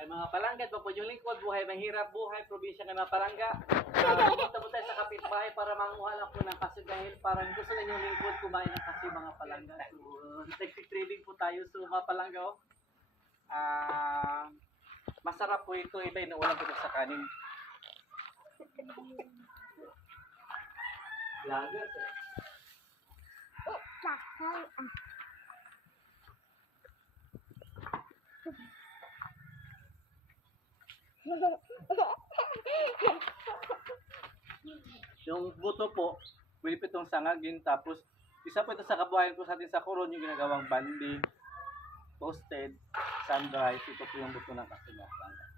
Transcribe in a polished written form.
Ay mga palangga, pa po yung lingkod, buhay mahirap, buhay, probinsya ng mga palangga. Pumunta po tayo sa kapitbahay para manguha lang po ng kasi dahil parang gusto na yung lingkod kumain ng kasi mga palangga. So, nag-trading po tayo sa mga palangga. Oh. Masarap po ito, iba yung ulam po sa kanin. Vlogger po. Yung buto po, pwede po itong sangagin, tapos isa po ito sa kabuhayan ko sa atin sa Coron, yung ginagawang banding, toasted, sun-dried, ito po yung buto ng kasinasang.